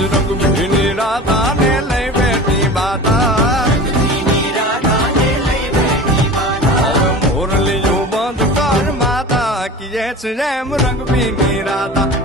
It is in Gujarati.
આજ રંગભીની રાધાને લઈ બેઠી બાધા હવે મોરલીયું બંધ કર માતા કિયે છે એમ રંગભીની રાધા